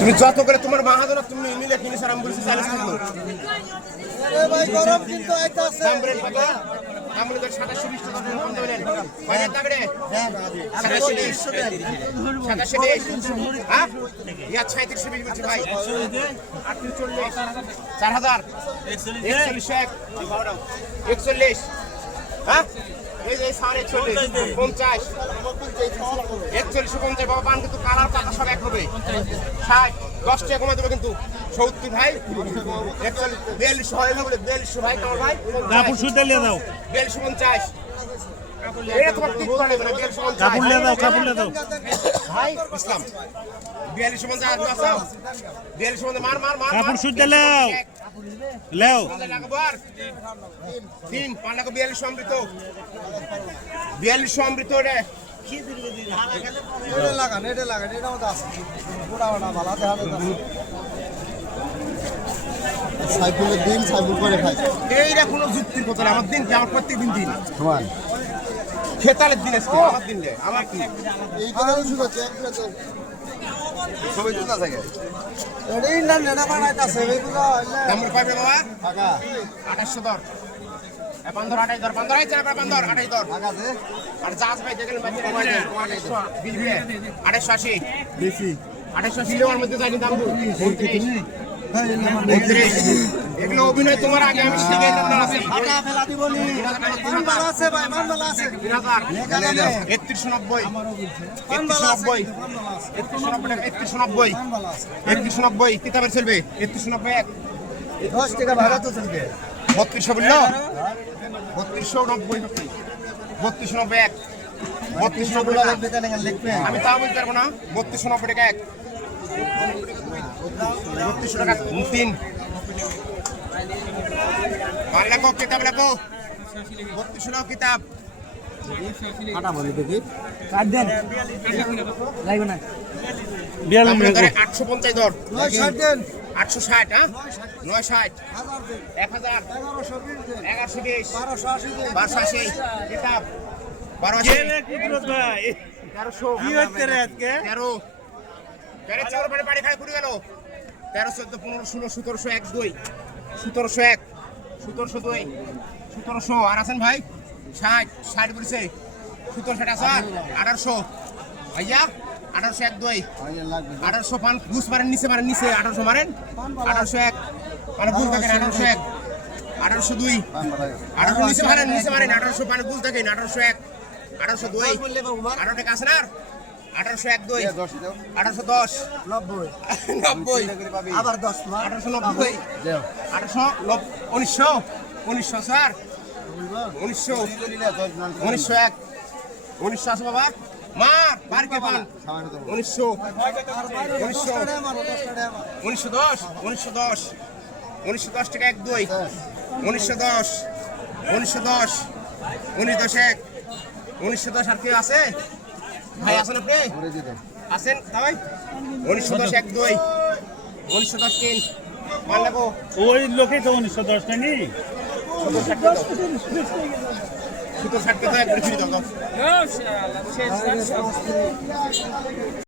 তুমি যত করে তোমার মাহাজন তুমি মিলে কিনে স্যার আমি বলছি 40 টাকা ভাই গরম কিন্তু আইতাছে দামরে কত দামরে 2720 টাকা বন্ধ হলেন কয় টাকা রে 2720 হ্যাঁ ইয়া 3620 বলছি ভাই 4000 41 হ্যাঁ এই যে 41 50 41 বাবা পান কিন্তু কালার টাকা সব এক হবে 60 10 টাকা কমা দেবে কিন্তু 70 ভাই 42 হয় না বলে 42 ভাই তোমার ভাই কাপড় সুতে লিয়ে দাও 42 50 এটা তোমার ঠিক করে না 42 50 কাপড় লিয়ে দাও ভাই ইসলাম 42 50 আর দাও 42 50 মার কাপড় সুতে লেও লাগবার 3 পান্ডা কো 42 অমৃত 42 অমৃত রে এটা লাগান এটা মত আছে পুরা না ভালো দেখা যাচ্ছে সাইকেলের দিন সাইকেল করে খায় এইটা কোনো যুক্তির কথা না আমার দিন কি আমার প্রত্যেকদিন দিন সমান খেতালের দিন আজকে আমার দিন রে আমার কি এই কথা শুনো চেক করে তো সবাই তো না থাকে এটাই না নেড়া বানাইতাছে এইগুলো দাম পাবে বাবা টাকা 2800 দর এ 15 28 দর 15 আইছে না 15 28 দর টাকা দে আর জাহাজ ভাই দেখেন বাকি 2880 বেশি 2880 লেওয়ার মধ্যে যায়নি দাম 29 এগুলো অভিনয় তোমার আগে আমি শিখে দিতাম না টাকা ফেলা দিবনি মান ভালো আছে ভাই মান ভালো আছে 3190 কিতাবের চলবে 3190 10 টাকা ভাড়া তো চলবে 3200 বললো 3290 3291 3290 টাকা বেতন লিখবে আমি তা বলতে পারবো না 3290 টাকা এক 3200 টাকা 3 মান লাগো কিতাব লাগো 3200 কিতাব আটা বলি দেখি কাট দেন লাগবে না 850 দর 960 দেন 860 হ্যাঁ 960 1000 1120 1280 কিতাব 1280 1300 কি হচ্ছে রে আজকে 13 13 পরে বাড়ি খাই ঘুরে গেল 13 14 15 16 1701 2 1701 1702 1700 আর আছেন ভাই 60 60 বলছে 17 60 আছে 1800 ভাইয়া 1801 2 1800 পান ঘুষ মারেন নিচে 1800 মারেন 1801 মানে ভুল থাকেন 1801 1802 1800 নিচে মারেন 1800 পান ভুল থাকেন 1801 1802 18 টাকা আছে না 1801 2 1810 90 আবার 10 মার 1890 1900 স্যার 1901 আছে বাবা মার বারকে পান 1900 1910 টাকা 1 2 1910 আর কেউ আছে ভাই আছেন আপনি আছেন ভাই 1910 1 2 1910 3 মান লাগো ওই লোকেই তো 1910 টা নি 60 টাকা একবার ফ্রি দাও